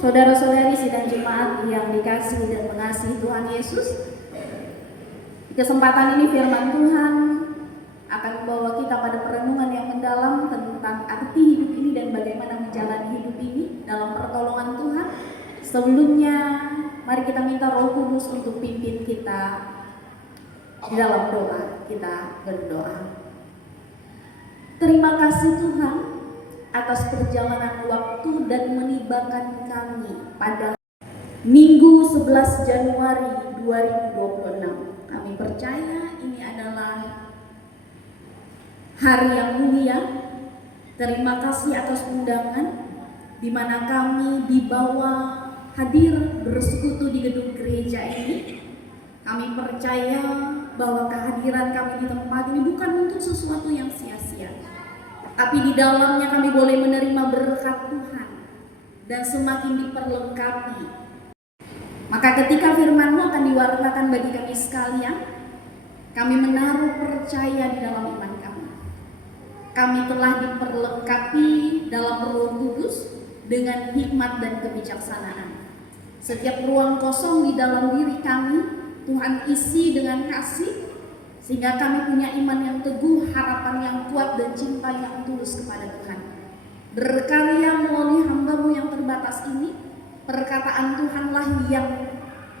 Saudara-saudari sidang jemaat yang dikasihi dan mengasihi Tuhan Yesus, di kesempatan ini firman Tuhan akan membawa kita pada perenungan yang mendalam tentang arti hidup ini dan bagaimana menjalani hidup ini dalam pertolongan Tuhan. Sebelumnya, mari kita minta Roh Kudus untuk pimpin kita di dalam doa. Kita berdoa. Terima kasih Tuhan atas perjalanan waktu dan menibakan kami pada Minggu 11 Januari 2026. Kami percaya ini adalah hari yang mulia. Terima kasih atas undangan di mana kami dibawa hadir bersekutu di gedung gereja ini. Kami percaya bahwa kehadiran kami di tempat ini bukan untuk sesuatu yang sia-sia, tapi di dalamnya kami boleh menerima berkat Tuhan dan semakin diperlengkapi. Maka ketika firman-Mu akan diwartakan bagi kami sekalian, kami menaruh percaya di dalam iman kami. Kami telah diperlengkapi dalam Roh Kudus dengan hikmat dan kebijaksanaan. Setiap ruang kosong di dalam diri kami, Tuhan isi dengan kasih, sehingga kami punya iman yang teguh, harapan yang kuat, dan cinta yang tulus kepada Tuhan. Berkarya melalui hamba-Mu yang terbatas ini, perkataan Tuhanlah yang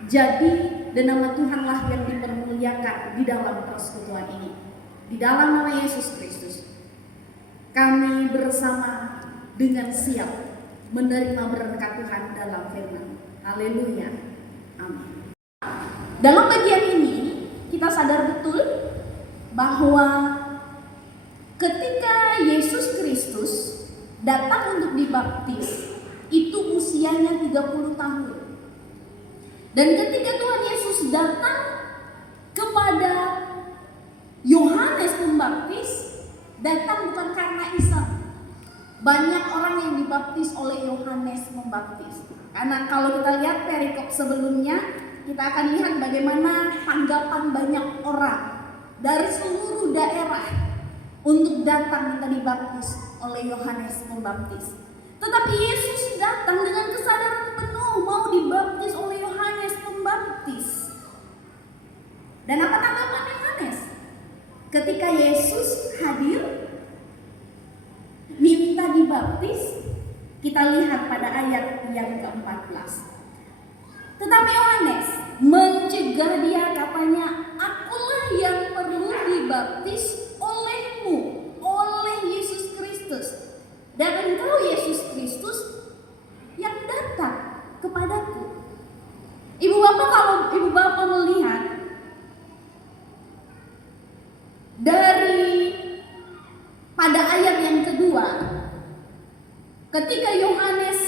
jadi dan nama Tuhanlah yang dipermuliakan di dalam persekutuan ini. Di dalam nama Yesus Kristus, kami bersama dengan siap menerima berkat Tuhan dalam firman. Haleluya. Amin. Dalam bagian ini kita sadar betul bahwa ketika Yesus Kristus datang untuk dibaptis, itu usianya 30 tahun. Dan ketika Tuhan Yesus datang kepada Yohanes Pembaptis, datang bukan karena iseng. Banyak orang yang dibaptis oleh Yohanes Pembaptis. Karena kalau kita lihat perikop sebelumnya, kita akan lihat bagaimana tanggapan banyak orang dari seluruh daerah untuk datang minta dibaptis oleh Yohanes Pembaptis. Tetapi Yesus datang dengan kesadaran penuh mau dibaptis oleh Yohanes Pembaptis. Dan apa tanggapan Yohanes? Ketika Yesus hadir minta dibaptis, kita lihat pada ayat yang ke-14. Tetapi Yohanes mencegah dia, katanya, akulah yang perlu dibaptis olehmu, oleh Yesus Kristus. Dan engkau Yesus Kristus yang datang kepadaku. Ibu bapak, kalau ibu bapak melihat dari pada ayat yang kedua, ketika Yohanes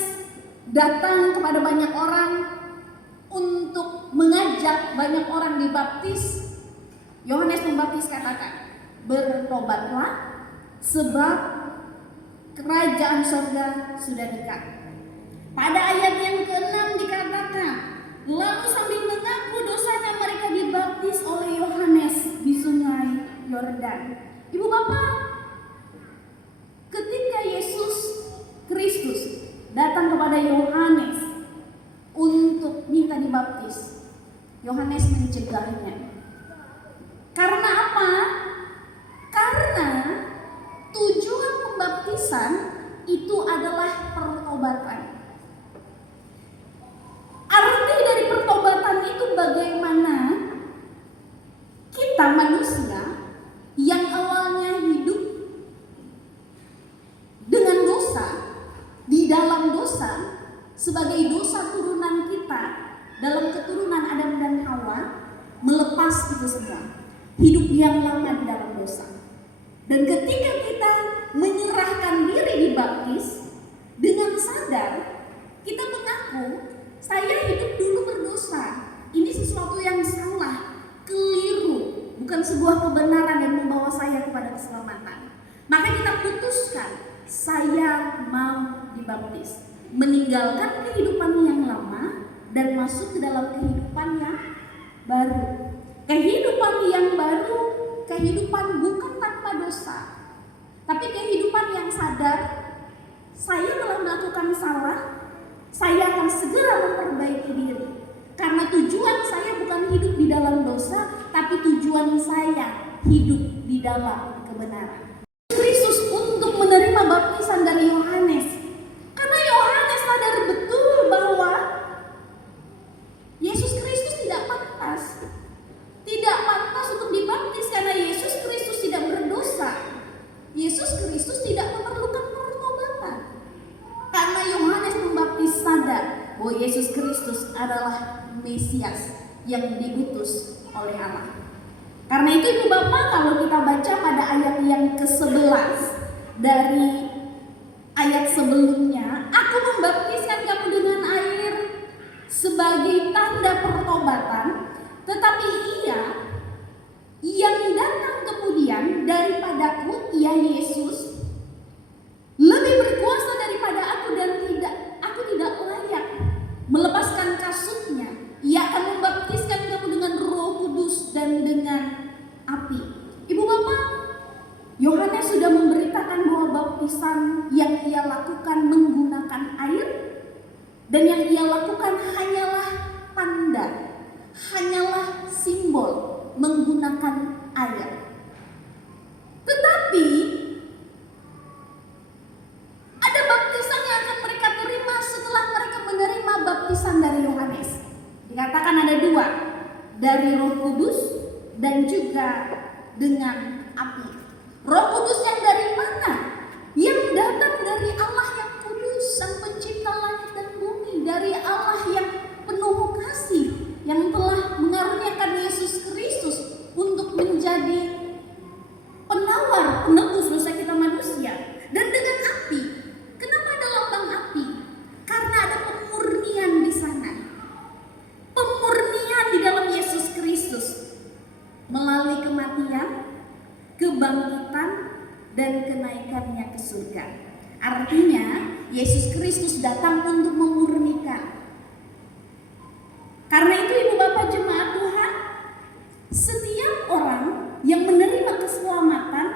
datang kepada banyak orang untuk mengajak banyak orang dibaptis, Yohanes Pembaptis katakan, bertobatlah sebab kerajaan surga sudah dekat. Pada ayat yang ke-6 dikatakan, lalu sambil mengaku dosanya mereka dibaptis oleh Yohanes di sungai Yordan. Ibu bapak, ketika Yesus Kristus datang kepada Yohanes untuk minta dibaptis, Yohanes mencegahnya. Karena apa? Karena tujuan pembaptisan itu adalah pertobatan. Arti dari pertobatan itu bagaimana kita manusia yang awalnya hidup dengan dosa, di dalam dosa, sebagai dosa turunan kita dalam keturunan Adam dan Hawa, melepas itu semua, hidup yang lama di dalam dosa. Dan ketika kita menyerahkan diri dibaptis, dengan sadar kita mengaku, saya hidup dulu berdosa, ini sesuatu yang salah, keliru, bukan sebuah kebenaran yang membawa saya kepada keselamatan. Maka kita putuskan, saya mau dibaptis, meninggalkan kehidupan yang lama dan masuk ke dalam kehidupan yang baru. Kehidupan yang baru, kehidupan bukan tanpa dosa, tapi kehidupan yang sadar, saya telah melakukan salah, Saya akan segera memperbaiki diri. Karena tujuan saya bukan hidup di dalam dosa, tapi tujuan saya hidup di dalam kebenaran. Kristus untuk menerima baptisan dari Yohanes. Karena Yohanes sadar betul bahwa Yesus Kristus tidak pantas. Tidak pantas untuk dibaptis karena Yesus Kristus tidak berdosa. Yesus Kristus tidak memerlukan pertobatan. Karena Yohanes membaptis sadar bahwa Yesus Kristus adalah Mesias yang diutus oleh Allah. Karena itu Ibu Bapak, kalau kita baca pada ayat yang ke-11 dari ayat sebelumnya, aku membaptiskan kamu dengan air sebagai tanda pertobatan, tetapi ia yang datang kemudian daripadaku, ia Yesus, lebih berkuasa daripada aku dan aku tidak layak melepaskan kasutnya. Ia akan membaptiskan kamu dengan Roh Kudus dan dengan api. Ibu Bapak, Yohanes sudah memberitakan bahwa baptisan yang ia lakukan menggunakan air, dan yang ia lakukan hanyalah tanda, hanyalah simbol menggunakan air. Tetapi ada baptisan yang akan mereka terima setelah mereka menerima baptisan dari Yohanes. Dikatakan ada dua, dari Roh Kudus dan juga dengan api. Roh Kudus yang dari mana? Yang datang dari Allah yang kudus, Sang Pencipta langit dan bumi, dari Allah yang penuh kasih, yang telah mengaruniakan Yesus Kristus untuk menjadi penawar, penebus dosa kita manusia. Dan dengan api. Kenapa ada lambang api? Karena ada pemurnian di sana. Pemurnian di dalam Yesus Kristus melalui kematian, kebangkitan, dan kenaikannya ke surga. Artinya Yesus Kristus datang untuk memurnikan. Karena itu Ibu Bapak jemaat Tuhan, setiap orang yang menerima keselamatan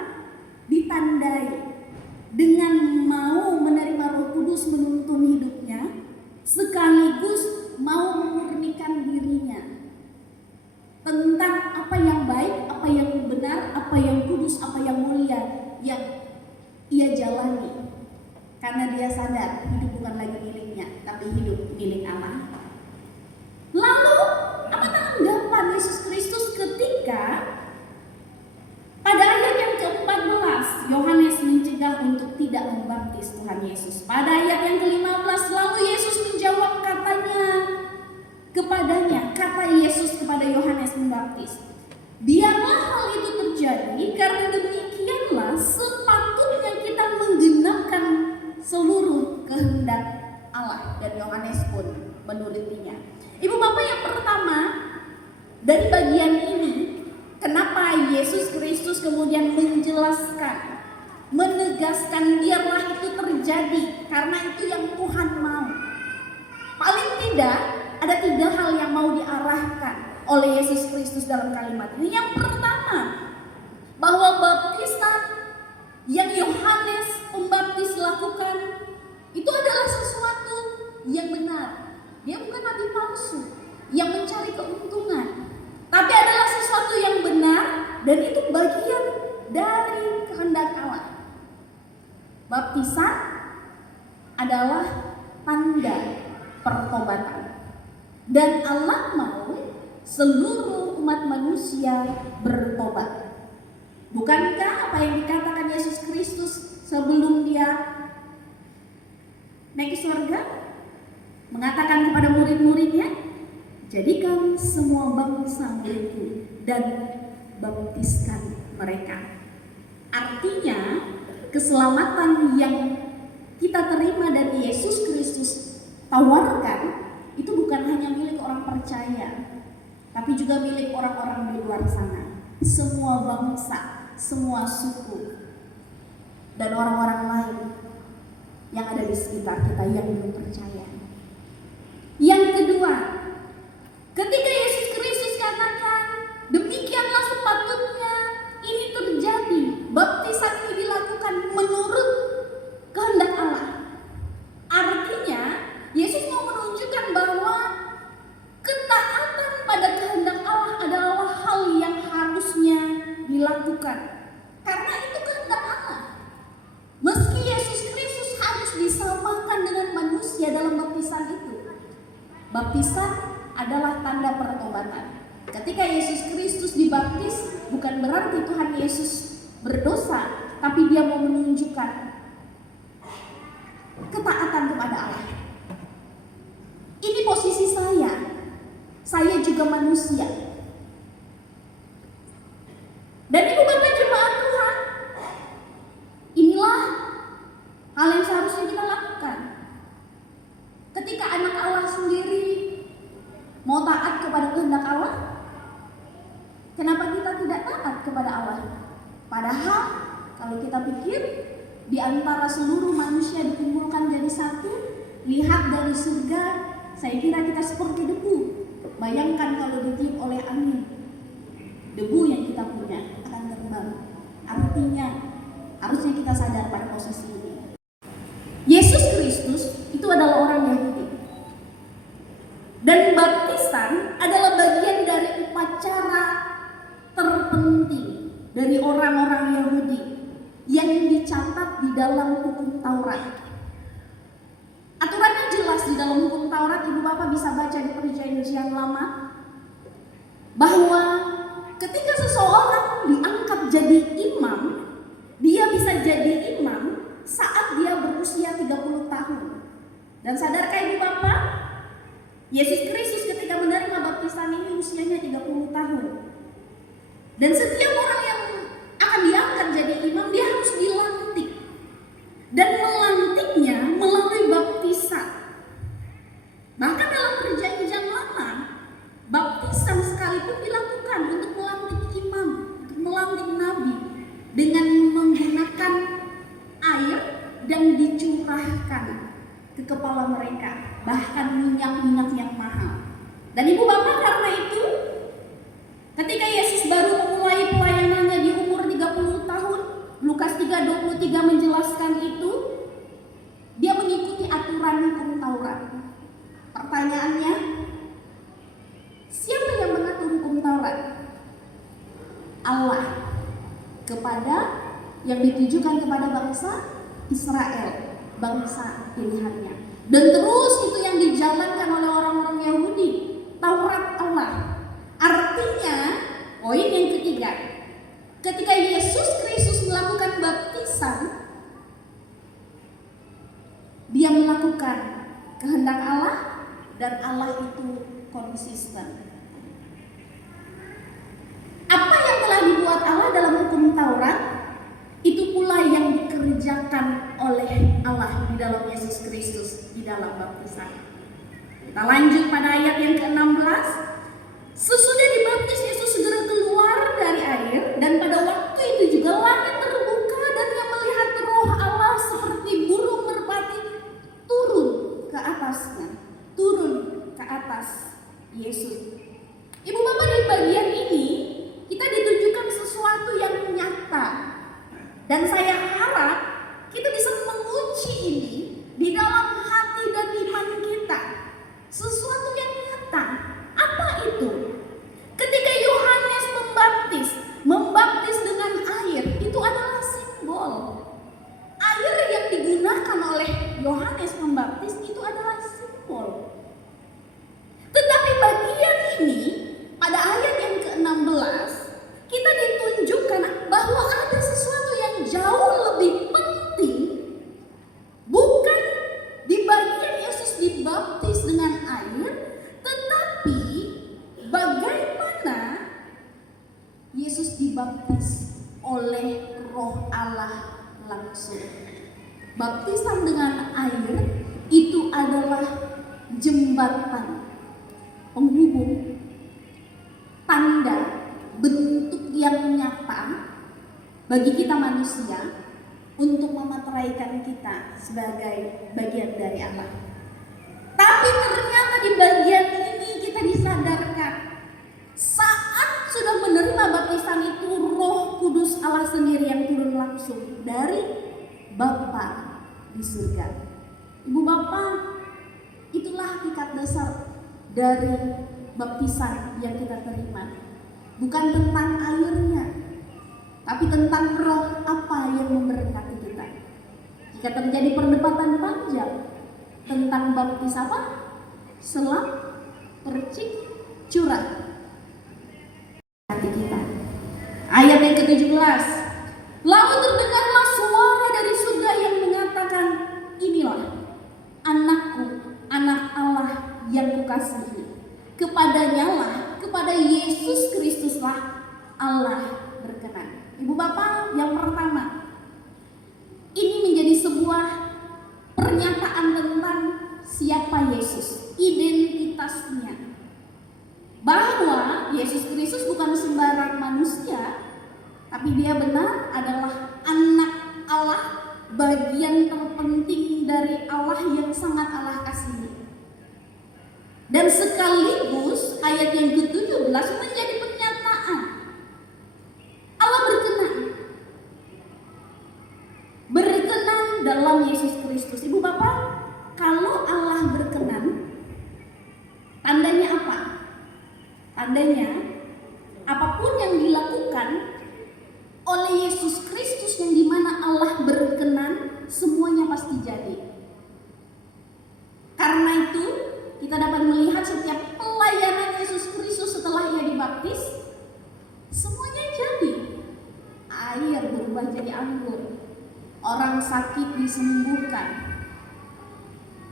ditandai dengan mau menerima Roh Kudus menuntun hidupnya, sekaligus mau memurnikan dirinya tentang apa yang baik, apa yang benar, apa yang kudus, apa yang mulia yang ia jalani. Karena dia sadar hidup bukan lagi miliknya, tapi hidup milik Allah. Lalu apa tanggapan Yesus Kristus ketika pada ayat yang ke-14 Yohanes mencegah untuk tidak membaptis Tuhan Yesus. Pada ayat yang ke-15 lalu Yesus menjawab kata Yesus kepada Yohanes membaptis, biarlah hal itu terjadi karena demikianlah sepatutnya kita menggenapkan seluruh kehendak Allah. Dan Yohanes pun menurutinya. Ibu Bapak, yang pertama dari bagian ini, kenapa Yesus Kristus kemudian menjelaskan, menegaskan biarlah itu terjadi karena itu yang Tuhan mau. Paling tidak ada 3 hal yang mau diarahkan oleh Yesus Kristus dalam kalimat ini. Yang pertama, bahwa baptisan yang Yohanes Pembaptis lakukan itu adalah sesuatu yang benar. Dia bukan nabi palsu yang mencari keuntungan, tapi adalah sesuatu yang benar dan itu bagian dari kehendak Allah. Baptisan adalah tanda pertobatan. Dan Allah mau seluruh umat manusia bertobat. Bukankah apa yang dikatakan Yesus Kristus sebelum dia naik ke surga? Mengatakan kepada murid-muridnya, jadikan semua bangsa muridku dan baptiskan mereka. Artinya keselamatan yang kita terima dari Yesus Kristus tawarkan itu bukan hanya milik orang percaya, tapi juga milik orang-orang di luar sana. Semua bangsa, semua suku, dan orang-orang lain yang ada di sekitar kita yang belum percaya. Yang kedua, ketika Yesus Kristus katakan, demikianlah sepatutnya ini terjadi, baptisan ini dilakukan menurut kehendak Allah. Artinya, Yesus manusia dalam baptisan itu. Baptisan adalah tanda pertobatan. Ketika Yesus Kristus dibaptis, bukan berarti Tuhan Yesus berdosa, tapi dia mau menunjukkan ketaatan kepada Allah. Ini posisi saya juga manusia. Dan Ibu Bapak jemaat Tuhan, inilah hal yang seharusnya kita lakukan. Ketika anak Allah sendiri mau taat kepada kehendak Allah, kenapa kita tidak taat kepada Allah? Padahal kalau kita pikir, di antara seluruh manusia dikumpulkan jadi satu, lihat dari surga, saya kira kita seperti debu. Bayangkan kalau ditiup oleh angin, debu yang kita punya akan terbang. Artinya, harusnya kita sadar pada posisi ini. Yesus Kristus itu adalah orang Yahudi. Dan baptisan adalah bagian dari upacara terpenting dari orang-orang Yahudi yang dicatat di dalam hukum Taurat. Aturannya jelas di dalam hukum Taurat, Ibu Bapak bisa baca di Perjanjian Lama, bahwa ketika seseorang diangkat jadi imam, dia bisa jadi imam saat dia berusia 30 tahun. Dan sadarkah Ibu Bapak, Yesus Kristus ketika menerima baptisan ini usianya 30 tahun. Dan setiap orang yang akan diangkat jadi imam, dia harus dilantik. Dan melantiknya melalui baptisan. Bahkan dalam Perjanjian Lama, baptisan sekalipun dilakukan untuk melantik imam, untuk melantik nabi, dengan menggunakan air dan dicurahkan ke kepala mereka, bahkan minyak-minyak yang mahal. Dan Ibu Bapak, karena itu ketika Yesus baru memulai pelayanannya di umur 30 tahun, Lukas 3:23 menjelaskan itu, dia mengikuti aturan hukum Taurat. Pertanyaannya, siapa yang mengatur hukum Taurat? Allah kepada yang ditujukan kepada bangsa Israel, bangsa pilihannya. Dan terus itu yang dijalankan oleh orang-orang Yahudi, Taurat Allah. Artinya, poin yang ketiga, ketika Yesus Kristus melakukan baptisan, dia melakukan kehendak Allah, dan Allah itu konsisten. Apa yang telah dibuat Allah dalam hukum Taurat, itu pula yang dikerjakan oleh Allah di dalam Yesus Kristus di dalam baptisan. Kita lanjut pada ayat yang ke-16. Sesudah dibaptis, Yesus segera keluar dari air, dan pada waktu itu juga langit terbuka dan ia melihat Roh Allah seperti burung merpati turun ke atasnya, turun ke atas Yesus. Ibu Bapak, di bagian ini kita ditunjukkan sesuatu yang nyata, dan saya harap kita bisa menguji ini di dalam hati dan iman kita. Sesuatu yang nyata. Apa itu? Ketika Yohanes membaptis dengan air, itu adalah simbol. Air yang digunakan oleh Yohanes membaptis itu adalah simbol. Tetapi bagian ini, pada ayat yang ke-16, kita ditunjukkan bahwa ada sesuatu yang jauh lebih penting, bukan di bagian Yesus dibaptis dengan air, tetapi bagaimana Yesus dibaptis oleh Roh Allah langsung. Baptisan dengan air itu adalah jembatan penghubung, tanda, bentuk yang nyata bagi kita manusia untuk memateraikan kita sebagai bagian dari Allah. Tapi ternyata di bagian ini kita disadarkan, saat sudah menerima baptisan itu, Roh Kudus Allah sendiri yang turun langsung dari Bapa di surga. Ibu Bapak, itulah hakikat dasar dari baptisan yang kita terima. Bukan tentang airnya, tapi tentang roh apa yang memberkati kita. Jika terjadi perdebatan panjang, tentang baptis apa? Selam, percik, curah hati kita. Ayat yang ke-17. Lalu terdengarlah suara dari surga yang mengatakan, inilah anakku, anak Allah yang kukasihi. Kepada Yesus Kristuslah Allah berkenan. Ibu Bapak, yang pertama, ini menjadi sebuah pernyataan tentang siapa Yesus, identitasnya. Bahwa Yesus Kristus bukan sembarang manusia, tapi dia benar adalah anak Allah, bagian terpenting dari Allah yang sangat Allah kasihi. Dan sekaligus ayat yang ke-17 menjadi pernyataan Allah berkenan dalam Yesus Kristus. Ibu Bapak, kalau Allah berkenan, tandanya apa? Tandanya apapun yang dilakukan oleh Yesus Kristus yang dimana Allah berkenan, semuanya pasti jadi. Karena itu kita dapat melihat setiap pelayanan Yesus Kristus setelah ia dibaptis, semuanya jadi. Air berubah jadi anggur, orang sakit disembuhkan,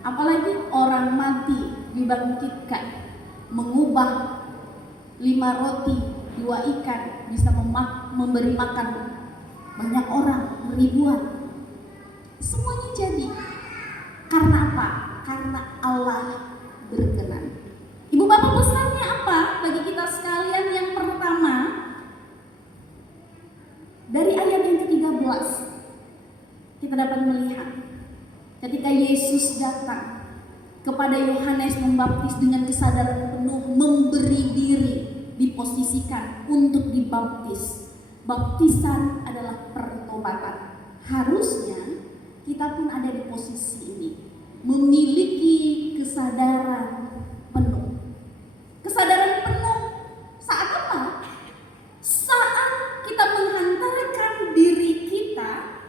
apalagi orang mati dibangkitkan, mengubah 5 roti 2 ikan bisa memberi makan banyak orang, ribuan. Semuanya jadi. Karena apa? Karena Allah berkenan. Ibu Bapak, pesannya apa bagi kita sekalian? Yang pertama, dari ayat yang ke-13 kita dapat melihat ketika Yesus datang kepada Yohanes membaptis dengan kesadaran penuh, memberi diri, diposisikan untuk dibaptis. Baptisan adalah pertobatan. Harusnya kita pun ada di posisi ini, memiliki kesadaran penuh. Kesadaran penuh saat apa? Saat kita menghantarkan diri kita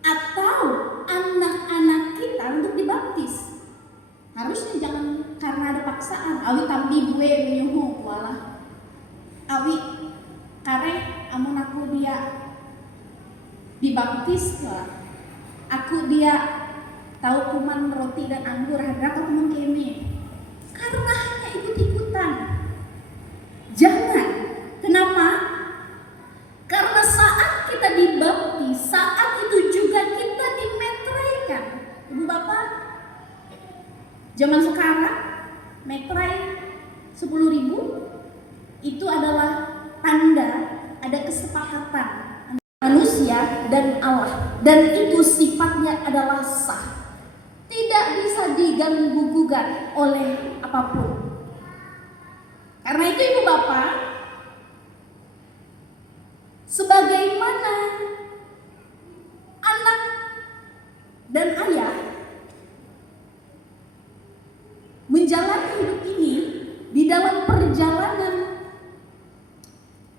atau anak-anak kita untuk dibaptis. Harusnya jangan karena ada paksaan. Awi tambi gue menyuhu walah. Awi karek amun aku dia dibaptis lah. Aku dia tahu kuman roti dan anggur hadrak aku mungkin ini. Karena hanya ikut-ikutan. Jangan. Kenapa? Karena saat kita dibaptis, saat itu juga kita dimeteraikan. Ibu Bapak, zaman sekarang meterai 10.000 itu adalah tanda ada kesepakatan manusia dan Allah, dan itu sifatnya adalah sah, tidak bisa diganggu-gugat oleh apapun. Karena itu Ibu Bapak, sebagaimana anak dan ayah menjalani hidup ini di dalam perjalanan,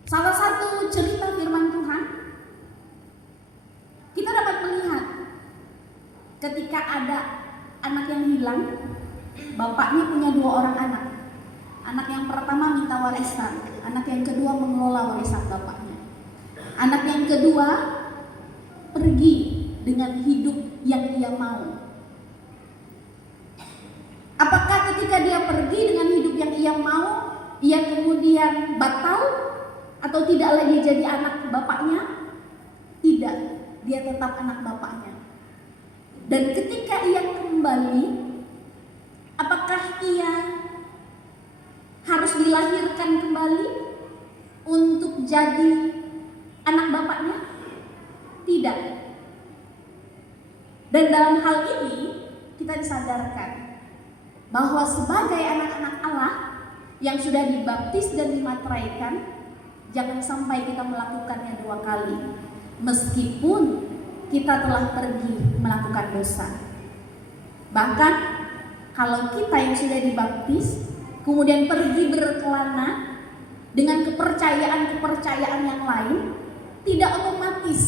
salah satu cerita firman Tuhan kita dapat melihat ketika ada anak yang hilang, bapaknya punya 2 orang anak. Anak yang pertama minta warisan, anak yang kedua mengelola warisan bapaknya. Anak yang kedua pergi dengan hidup yang ia mau. Apakah ketika dia pergi dengan hidup yang ia mau, ia kemudian batal atau tidak lagi jadi anak bapaknya? Tidak, dia tetap anak bapaknya. Dan ketika ia kembali, apakah ia harus dilahirkan kembali untuk jadi anak bapaknya? Tidak. Dan dalam hal ini kita disadarkan bahwa sebagai anak-anak Allah yang sudah dibaptis dan dimateraikan, jangan sampai kita melakukannya 2 kali. Meskipun kita telah pergi melakukan dosa. Bahkan kalau kita yang sudah dibaptis kemudian pergi berkelana dengan kepercayaan-kepercayaan yang lain, tidak otomatis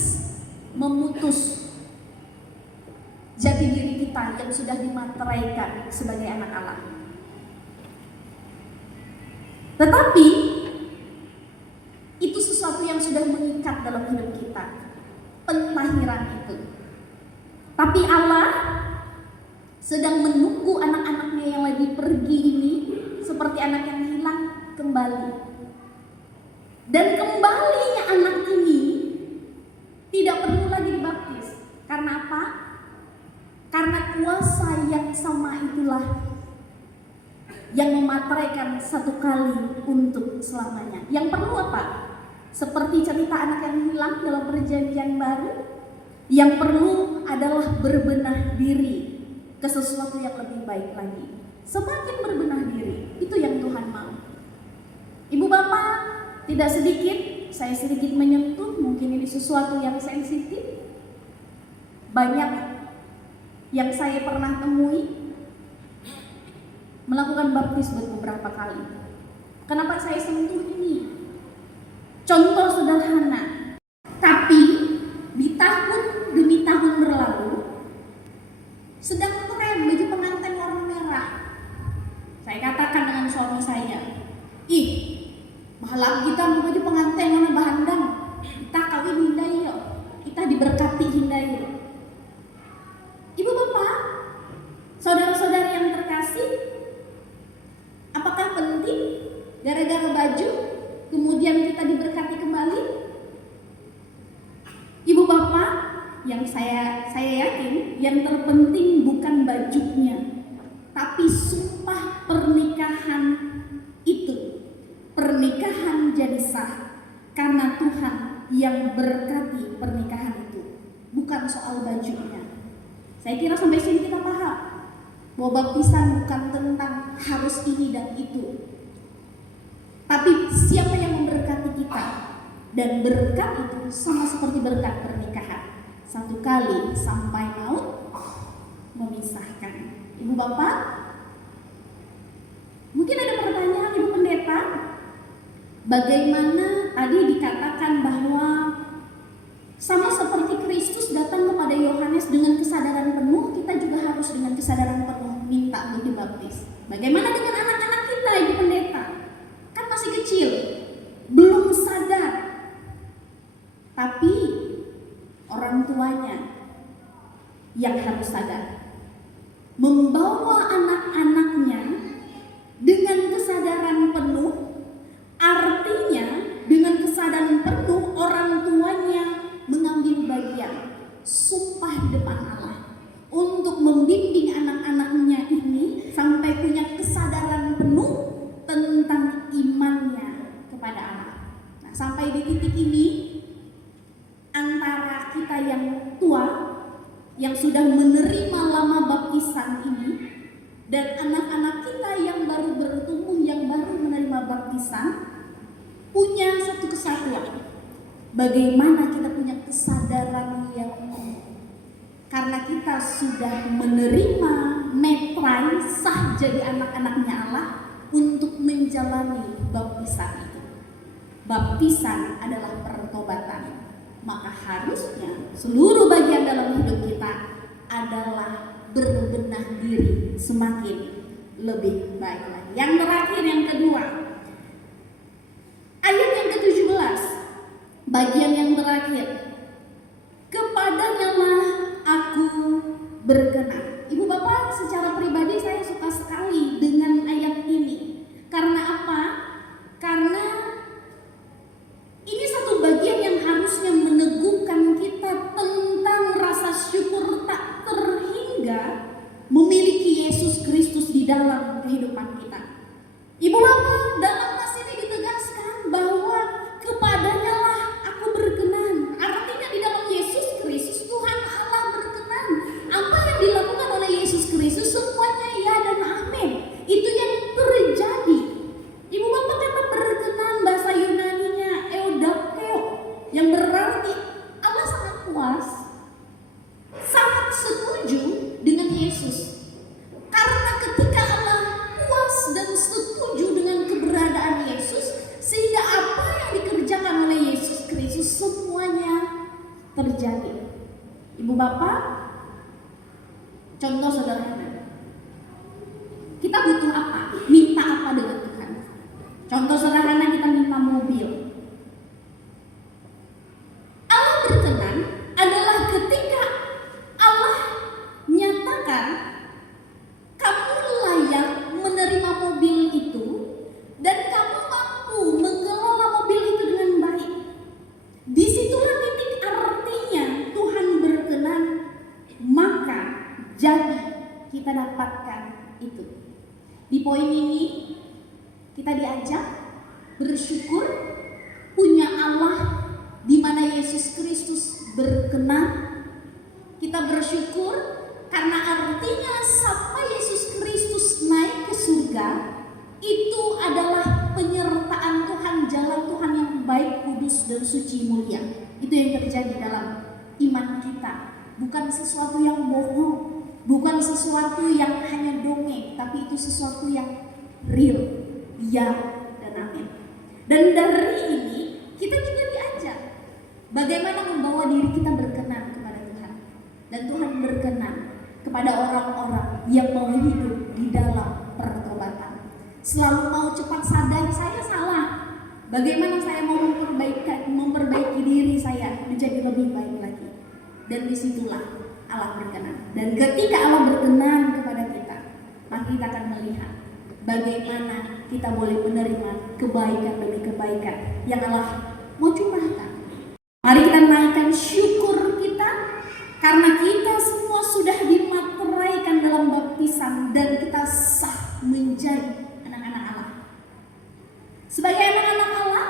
memutus jati diri kita. kita yang sudah dimateraikan sebagai anak Allah. Tetapi itu sesuatu yang sudah mengikat dalam hidup kita, pentahiran itu. Tapi Allah sedang menunggu anak-anaknya yang lagi pergi ini seperti anak yang hilang kembali. Dan kembalinya anak ini tidak perlu lagi dibaptis. Karena apa? Karena kuasa yang sama itulah yang memateraikan satu kali untuk selamanya. Yang perlu apa? Seperti cerita anak yang hilang dalam perjanjian baru, yang perlu adalah berbenah diri ke sesuatu yang lebih baik lagi. Semakin berbenah diri, itu yang Tuhan mau. Ibu bapak, tidak sedikit, saya sedikit menyentuh, mungkin ini sesuatu yang sensitif. Banyak yang saya pernah temui melakukan baptis beberapa kali. Kenapa saya sentuh ini? Contoh sederhana, tapi di tahun demi tahun berlalu, sedang tren baju pengantin warna merah. Saya katakan dengan suami saya, ih, malah kita mau baju pengantin warna bahandang, kita kawin hindai yuk, kita diberkati hindai yuk. Ibu bapak, saudara-saudari yang terkasih, apakah penting gara-gara baju kemudian kita diberkati kembali? Ibu bapak, yang saya yakin yang terpenting bukan bajunya, tapi sumpah pernikahan itu. Pernikahan jadi sah karena Tuhan yang berkati pernikahan itu, bukan soal bajunya. Saya kira sampai sini kita paham bahwa baptisan bukan tentang harus ini dan itu, tapi siapa yang memberkati kita. Dan berkat itu sama seperti berkat pernikahan, satu kali sampai maut memisahkan. Ibu bapak, mungkin ada pertanyaan Ibu Pendeta, bagaimana tadi dikatakan bahwa sama seperti Kristus datang kepada Yohanes dengan kesadaran penuh, kita juga harus dengan kesadaran penuh minta untuk dibaptis. Bagaimana dengan anak-anak kita, Ibu Pendeta? Kan masih kecil, belum sadar. Tapi orang tuanya yang harus sadar, membawa anak-anaknya dengan kesadaran penuh, artinya dengan kesadaran penuh orang tuanya mengambil bagian sumpah di depan Allah untuk membimbing anak-anaknya ini sampai punya kesadaran penuh tentang imannya kepada Allah. Nah, sampai di titik ini antara kita yang tua, yang sudah menerima lama baptisan ini, dan anak-anak kita yang baru bertumbuh, yang baru menerima baptisan, punya satu kesatuan. Bagaimana kita punya kesadaran yang karena kita sudah menerima metrai sah jadi anak-anaknya Allah untuk menjalani baptisan itu. Baptisan adalah pertobatan. Maka harusnya seluruh bagian dalam hidup kita adalah berbenah diri semakin lebih baik lagi. Yang terakhir, yang kedua, ayat yang ke-17, bagian yang terakhir, kepadanya lah aku berkenan. Ibu bapak, secara pribadi saya suka sekali dengan ayat ini. Karena apa? Karena ini satu bagian yang harusnya meneguhkan kita tentang rasa syukur tak terhingga memiliki Yesus Kristus di dalam kehidupan kita. Ibu bapak, dalam nas ini ditegaskan bahwa kepadanya lah aku berkenan. Artinya di dalam Yesus Kristus Tuhan Allah berkenan. Apa yang dilakukan oleh Yesus Kristus semuanya ya dan amin. Itu yang terjadi. Ibu bapak, kata berkenan bahasa Yunaninya eudakeo, yang berarti Allah sangat puas, sangat setuju dengan Yesus. Karena ketika Allah puas dan setuju dengan keberadaan Yesus, sehingga apa yang dikerjakan oleh Yesus Kristus semuanya terjadi. Ibu bapak, Contoh sederhana, kita butuh apa? Minta apa dengan Tuhan? Contoh sederhana, kita minta mobil. Allah berkenan adalah ketika Allah nyatakan kamu layak menerima mobil itu dan kamu mampu mengelola mobil itu dengan baik. Disitulah titik artinya Tuhan berkenan, maka jadi kita dapatkan itu. Di poin ini kita diajak bersyukur punya Allah di mana Yesus Kristus berkenan. Kita bersyukur karena artinya sampai Yesus Kristus naik ke surga itu adalah penyertaan Tuhan, jalan Tuhan yang baik, kudus dan suci mulia. Itu yang terjadi dalam iman kita, bukan sesuatu yang bohong, bukan sesuatu yang hanya dongeng, tapi itu sesuatu yang real, ya dan amin. Dan dari ini kita juga diajak bagaimana membawa diri kita berkenan kepada Tuhan. Dan Tuhan berkenan kepada orang-orang yang mau hidup di dalam pertobatan. Selalu mau cepat sadar saya salah. Bagaimana saya mau memperbaiki diri saya menjadi lebih baik lagi. Dan disitulah Allah berkenan. Dan ketika Allah berkenan kepada kita, maka kita akan melihat bagaimana kita boleh menerima kebaikan demi kebaikan yang Allah mau curahkan. Mari kita naikkan syukur kita karena kita semua sudah dimateraikan dalam baptisan dan kita sah menjadi anak-anak Allah. Sebagai anak-anak Allah,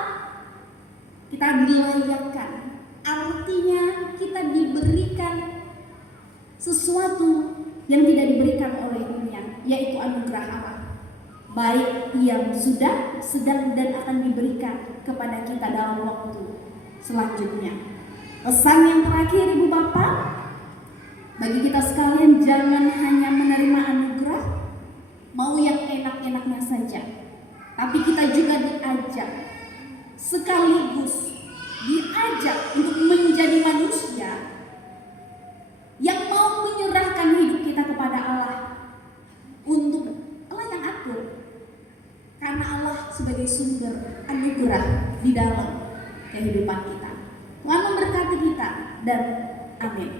kita dilayakkan. Artinya kita diberikan sesuatu yang tidak diberikan oleh dunia, yaitu anugerah Allah. Baik yang sudah, sedang dan akan diberikan kepada kita dalam waktu selanjutnya. Pesan yang terakhir Ibu Bapak, bagi kita sekalian jangan hanya menerima anugerah, mau yang enak-enaknya saja. Tapi kita juga diajak, sekaligus diajak untuk menjadi manusia yang mau menyerahkan hidup kita kepada Allah, untuk Allah yang atur, karena Allah sebagai sumber anugerah di dalam kehidupan kita. Tuhan memberkati kita dan amin.